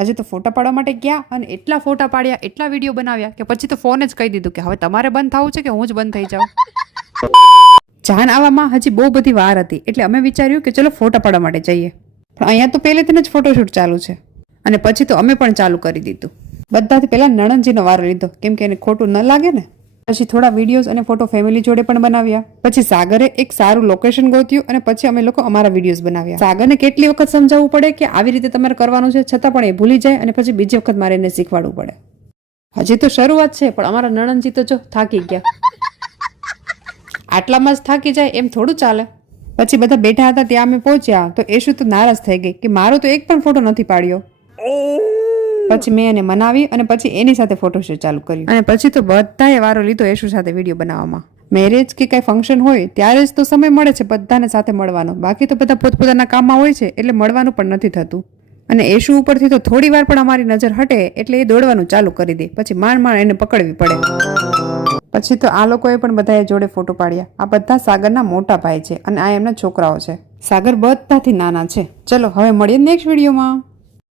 આજે તો ફોટા પાડવા માટે ગયા અને એટલા ફોટા પાડ્યા, એટલા વિડીયો બનાવ્યા કે પછી તો ફોન જ કહી દીધું કે હવે તમારે બંધ થવું છે કે હું જ બંધ થઈ જાઉં. જાન આવવામાં હજી બહુ બધી વાર હતી એટલે અમે વિચાર્યું કે ચલો ફોટા પાડવા માટે જઈએ. પણ અહીંયા તો પહેલેથી જ ફોટોશૂટ ચાલુ છે અને પછી તો અમે પણ ચાલુ કરી દીધું. બધાથી પહેલા નણંદજીનો વારો લીધો કેમ કે એને ખોટું ન લાગે ને. પછી થોડા વિડીયોઝ અને ફોટો ફેમિલી જોડે પણ બનાવ્યા. પછી સાગરે એક સારું લોકેશન ગોત્યું અને પછી અમે લોકો અમારા વિડીયોઝ બનાવ્યા. સાગરને કેટલી વખત સમજાવવું પડે કે આવી રીતે તમારે કરવાનું છે, છતાં પણ એ ભૂલી જાય અને પછી બીજી વખત મારે એને શીખવાડવું પડે. હજી તો શરૂઆત છે પણ અમારા નણંદજી તો જો થાકી ગયા. આટલામાં જ થાકી જાય એમ થોડું ચાલે. પછી બધા બેઠા હતા ત્યાં અમે પહોંચ્યા તો એશુ તો નારાજ થઈ ગઈ કે મારો તો એક પણ ફોટો નથી પાડ્યો. પછી મેં એને મનાવી અને પછી એની સાથે ફોટોશૂટ ચાલુ કર્યું. અને પછી તો બધાએ વારો લીધો એશુ સાથે વિડીયો બનાવવામાં. મેરેજ કે કઈ ફંક્શન હોય ત્યારે જ તો સમય મળે છે બધાને સાથે મળવાનો, બાકી તો બધા પોતપોતાના કામમાં હોય છે એટલે મળવાનું પણ નથી થતું. અને એશુ ઉપરથી તો થોડી વાર પણ અમારી નજર હટે એટલે એ દોડવાનું ચાલુ કરી દે, પછી માંડ એને પકડવી પડે. પછી તો આ લોકોએ પણ બધાએ જોડે ફોટો પાડ્યા. આ બધા સાગરના મોટા ભાઈ છે અને આ એમના છોકરાઓ છે. સાગર બધાથી નાના છે. ચલો હવે મળીએ નેક્સ્ટ વિડીયોમાં.